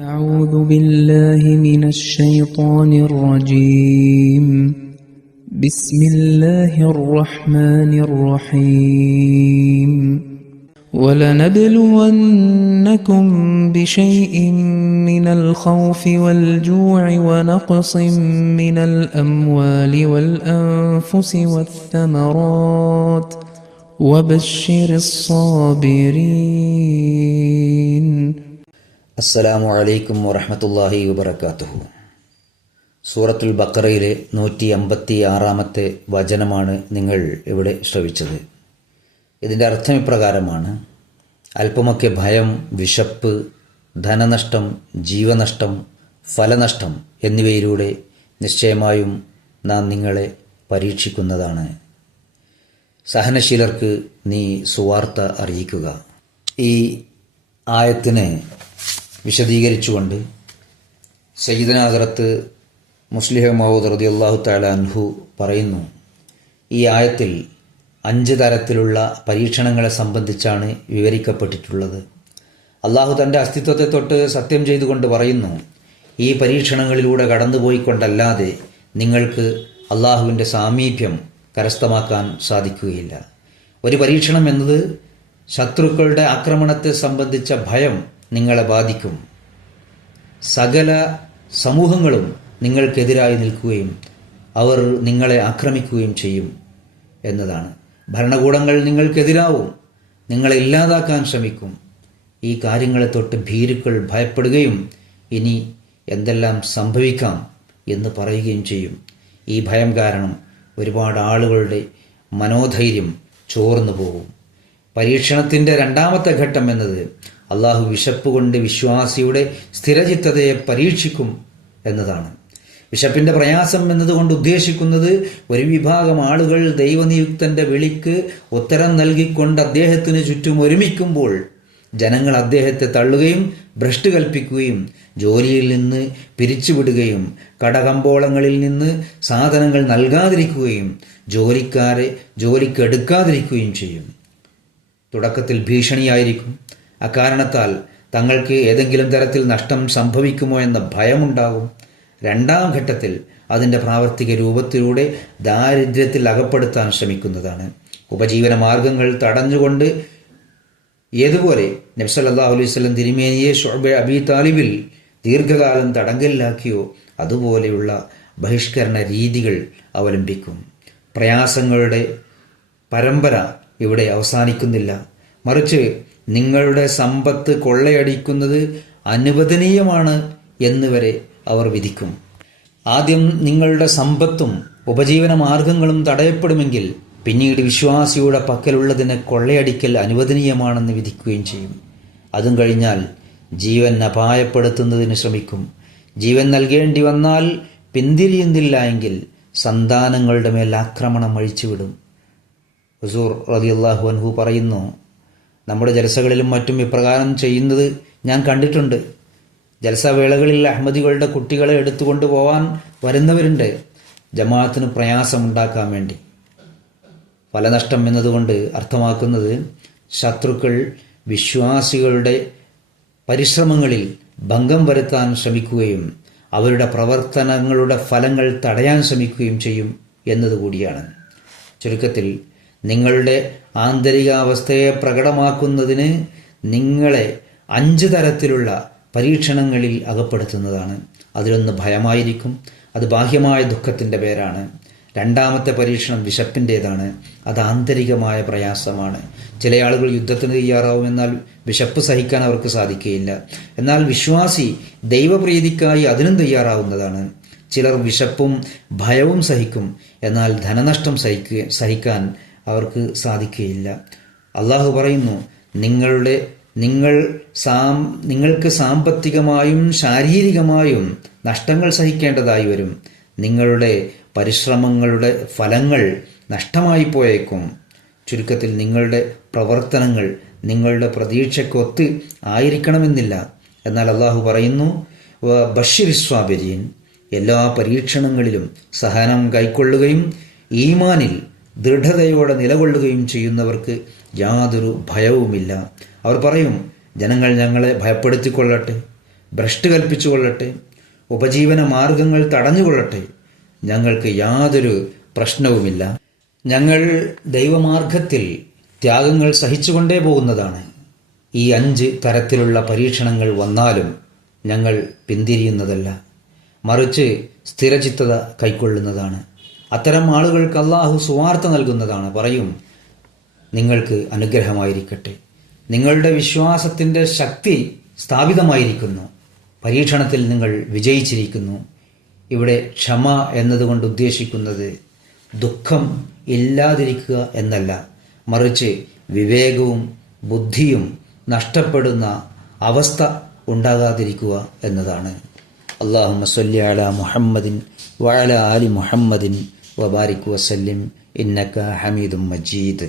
أعوذ بالله من الشيطان الرجيم. بسم الله الرحمن الرحيم. ولنبلونكم بشيء من الخوف والجوع ونقص من الأموال والأنفس والثمرات وبشر الصابرين. അസ്സലാമു അലൈക്കും വറഹ്മത്തുള്ളാഹി വബറകാതുഹു. സൂറത്തുൽ ബഖറയിലെ 156 വചനമാണ് നിങ്ങൾ ഇവിടെ ശ്രവിച്ചത്. ഇതിൻ്റെ അർത്ഥം ഇപ്രകാരമാണ്: അല്പമൊക്കെ ഭയം, വിശപ്പ്, ധനനഷ്ടം, ജീവനഷ്ടം, ഫലനഷ്ടം എന്നിവയിലൂടെ നിശ്ചയമായും നാം നിങ്ങളെ പരീക്ഷിക്കുന്നതാണ്. സഹനശീലർക്ക് നീ സുവാർത്ത അറിയിക്കുക. ഈ ആയത്തിനെ വിശദീകരിച്ചുകൊണ്ട് സയ്യിദുനാ ഹദ്റത്ത് മുസ്ലിഹ് മൗഊദ് റളിയല്ലാഹു തആല അൻഹു പറയുന്നു, ഈ ആയത്തിൽ 5 തരത്തിലുള്ള പരീക്ഷണങ്ങളെ സംബന്ധിച്ചാണ് വിവരിക്കപ്പെട്ടിട്ടുള്ളത്. അള്ളാഹു തൻ്റെ അസ്തിത്വത്തെ തൊട്ട് സത്യം ചെയ്തുകൊണ്ട് പറയുന്നു, ഈ പരീക്ഷണങ്ങളിലൂടെ കടന്നുപോയിക്കൊണ്ടല്ലാതെ നിങ്ങൾക്ക് അള്ളാഹുവിൻ്റെ സാമീപ്യം കരസ്ഥമാക്കാൻ സാധിക്കുകയില്ല. ഒരു പരീക്ഷണം എന്നത് ശത്രുക്കളുടെ ആക്രമണത്തെ സംബന്ധിച്ച ഭയം നിങ്ങളെ ബാധിക്കും. സകല സമൂഹങ്ങളും നിങ്ങൾക്കെതിരായി നിൽക്കുകയും അവർ നിങ്ങളെ ആക്രമിക്കുകയും ചെയ്യും എന്നതാണ്. ഭരണകൂടങ്ങൾ നിങ്ങൾക്കെതിരാവും, നിങ്ങളെ ഇല്ലാതാക്കാൻ ശ്രമിക്കും. ഈ കാര്യങ്ങളെ തൊട്ട് ഭീരുക്കൾ ഭയപ്പെടുകയും ഇനി എന്തെല്ലാം സംഭവിക്കാം എന്ന് പറയുകയും ചെയ്യും. ഈ ഭയം കാരണം ഒരുപാട് ആളുകളുടെ മനോധൈര്യം ചോർന്നു പോകും. പരീക്ഷണത്തിൻ്റെ 2ാമത്തെ ഘട്ടം എന്നത് അള്ളാഹു വിശപ്പ് കൊണ്ട് വിശ്വാസിയുടെ സ്ഥിരചിത്തതയെ പരീക്ഷിക്കും എന്നതാണ്. വിശപ്പിൻ്റെ പ്രയാസം എന്നതുകൊണ്ട് ഉദ്ദേശിക്കുന്നത് ഒരു വിഭാഗം ആളുകൾ ദൈവനിയുക്തൻ്റെ വിളിക്ക് ഉത്തരം നൽകിക്കൊണ്ട് അദ്ദേഹത്തിന് ചുറ്റും ഒരുമിക്കുമ്പോൾ ജനങ്ങൾ അദ്ദേഹത്തെ തള്ളുകയും ഭ്രഷ്ട് കൽപ്പിക്കുകയും ജോലിയിൽ നിന്ന് പിരിച്ചുവിടുകയും കടകമ്പോളങ്ങളിൽ നിന്ന് സാധനങ്ങൾ നൽകാതിരിക്കുകയും ജോലിക്കാരെ ജോലിക്കെടുക്കാതിരിക്കുകയും ചെയ്യും. തുടക്കത്തിൽ ഭീഷണിയായിരിക്കും. അക്കാരണത്താൽ തങ്ങൾക്ക് ഏതെങ്കിലും തരത്തിൽ നഷ്ടം സംഭവിക്കുമോ എന്ന ഭയമുണ്ടാകും. 2ാം ഘട്ടത്തിൽ അതിൻ്റെ പ്രാവർത്തിക രൂപത്തിലൂടെ ദാരിദ്ര്യത്തിൽ അകപ്പെടുത്താൻ ശ്രമിക്കുന്നതാണ്. ഉപജീവന മാർഗങ്ങൾ തടഞ്ഞുകൊണ്ട് ഏതുപോലെ നബി സല്ലല്ലാഹു അലൈഹി വസല്ലം തിരുമേനിയെ ശുഅബ് അബീ താലിബിൽ ദീർഘകാലം തടങ്കലിലാക്കിയോ അതുപോലെയുള്ള ബഹിഷ്കരണ രീതികൾ അവലംബിക്കും. പ്രയാസങ്ങളുടെ പരമ്പര ഇവിടെ അവസാനിക്കുന്നില്ല. മറിച്ച് നിങ്ങളുടെ സമ്പത്ത് കൊള്ളയടിക്കുന്നത് അനുവദനീയമാണ് എന്നുവരെ അവർ വിധിക്കും. ആദ്യം നിങ്ങളുടെ സമ്പത്തും ഉപജീവന മാർഗങ്ങളും തടയപ്പെടുമെങ്കിൽ പിന്നീട് വിശ്വാസിയുടെ പക്കലുള്ളതിനെ കൊള്ളയടിക്കൽ അനുവദനീയമാണെന്ന് വിധിക്കുകയും ചെയ്യും. അതും കഴിഞ്ഞാൽ ജീവൻ അപായപ്പെടുത്തുന്നതിന് ശ്രമിക്കും. ജീവൻ നൽകേണ്ടി വന്നാൽ പിന്തിരിയുന്നില്ല എങ്കിൽ സന്താനങ്ങളുടെ മേൽ ആക്രമണം അഴിച്ചുവിടും. ഹുസൂർ റളിയല്ലാഹു അൻഹു പറയുന്നു, നമ്മുടെ ജലസകളിലും മറ്റും ഇപ്രകാരം ചെയ്യുന്നത് ഞാൻ കണ്ടിട്ടുണ്ട്. ജലസവേളകളിൽ അഹമ്മദികളുടെ കുട്ടികളെ എടുത്തുകൊണ്ട് പോവാൻ വരുന്നവരുണ്ട്, ജമാഅത്തിന് പ്രയാസമുണ്ടാക്കാൻ വേണ്ടി. ഫലനഷ്ടം എന്നതുകൊണ്ട് അർത്ഥമാക്കുന്നത് ശത്രുക്കൾ വിശ്വാസികളുടെ പരിശ്രമങ്ങളിൽ ഭംഗം വരുത്താൻ ശ്രമിക്കുകയും അവരുടെ പ്രവർത്തനങ്ങളുടെ ഫലങ്ങൾ തടയാൻ ശ്രമിക്കുകയും ചെയ്യും എന്നതുകൂടിയാണ്. ചുരുക്കത്തിൽ നിങ്ങളുടെ ആന്തരികാവസ്ഥയെ പ്രകടമാക്കുന്നതിന് നിങ്ങളെ 5 തരത്തിലുള്ള പരീക്ഷണങ്ങളിൽ അകപ്പെടുത്തുന്നതാണ്. അതിലൊന്ന് ഭയമായിരിക്കും. അത് ബാഹ്യമായ ദുഃഖത്തിൻ്റെ പേരാണ്. 2ാമത്തെ പരീക്ഷണം വിശപ്പിൻ്റേതാണ്. അത് ആന്തരികമായ പ്രയാസമാണ്. ചില ആളുകൾ യുദ്ധത്തിന് തയ്യാറാവും, എന്നാൽ വിശപ്പ് സഹിക്കാൻ അവർക്ക് സാധിക്കുകയില്ല. എന്നാൽ വിശ്വാസി ദൈവപ്രീതിക്കായി അതിനും തയ്യാറാവുന്നതാണ്. ചിലർ വിശപ്പും ഭയവും സഹിക്കും, എന്നാൽ ധനനഷ്ടം സഹിക്കാൻ അവർക്ക് സാധിക്കുകയില്ല. അള്ളാഹു പറയുന്നു, നിങ്ങൾക്ക് സാമ്പത്തികമായും ശാരീരികമായും നഷ്ടങ്ങൾ സഹിക്കേണ്ടതായി വരും. നിങ്ങളുടെ പരിശ്രമങ്ങളുടെ ഫലങ്ങൾ നഷ്ടമായി പോയേക്കും. ചുരുക്കത്തിൽ നിങ്ങളുടെ പ്രവർത്തനങ്ങൾ നിങ്ങളുടെ പ്രതീക്ഷയ്ക്കൊത്ത് ആയിരിക്കണമെന്നില്ല. എന്നാൽ അള്ളാഹു പറയുന്നു, ബശ്ശിരിസ് സ്വാബിരീൻ, എല്ലാ പരീക്ഷണങ്ങളിലും സഹനം കൈക്കൊള്ളുകയും ഈമാനിൽ ദൃഢതയോടെ നിലകൊള്ളുകയും ചെയ്യുന്നവർക്ക് യാതൊരു ഭയവുമില്ല. അവർ പറയും, ജനങ്ങൾ ഞങ്ങളെ ഭയപ്പെടുത്തിക്കൊള്ളട്ടെ, ഭ്രഷ്ട് കൽപ്പിച്ചുകൊള്ളട്ടെ, ഉപജീവന മാർഗങ്ങൾ തടഞ്ഞുകൊള്ളട്ടെ, ഞങ്ങൾക്ക് യാതൊരു പ്രശ്നവുമില്ല. ഞങ്ങൾ ദൈവമാർഗത്തിൽ ത്യാഗങ്ങൾ സഹിച്ചുകൊണ്ടേ പോകുന്നതാണ്. ഈ 5 തരത്തിലുള്ള പരീക്ഷണങ്ങൾ വന്നാലും ഞങ്ങൾ പിന്തിരിയുന്നതല്ല, മറിച്ച് സ്ഥിരചിത്തത കൈക്കൊള്ളുന്നതാണ്. അത്തരം ആളുകൾക്ക് അള്ളാഹു സുവാർത്ത നൽകുന്നതാണ്. പറയും, നിങ്ങൾക്ക് അനുഗ്രഹമായിരിക്കട്ടെ, നിങ്ങളുടെ വിശ്വാസത്തിൻ്റെ ശക്തി സ്ഥാപിതമായിരിക്കുന്നു, പരീക്ഷണത്തിൽ നിങ്ങൾ വിജയിച്ചിരിക്കുന്നു. ഇവിടെ ക്ഷമ എന്നതുകൊണ്ട് ഉദ്ദേശിക്കുന്നത് ദുഃഖം ഇല്ലാതിരിക്കുക എന്നല്ല, മറിച്ച് വിവേകവും ബുദ്ധിയും നഷ്ടപ്പെടുന്ന അവസ്ഥ ഉണ്ടാകാതിരിക്കുക എന്നതാണ്. അല്ലാഹുമ്മ സ്വല്ലി അലാ മുഹമ്മദിൻ വഅലാ ആലി മുഹമ്മദിൻ വബാരിക് വസല്ലിം ഇന്നക ഹമീദും മജീദ്.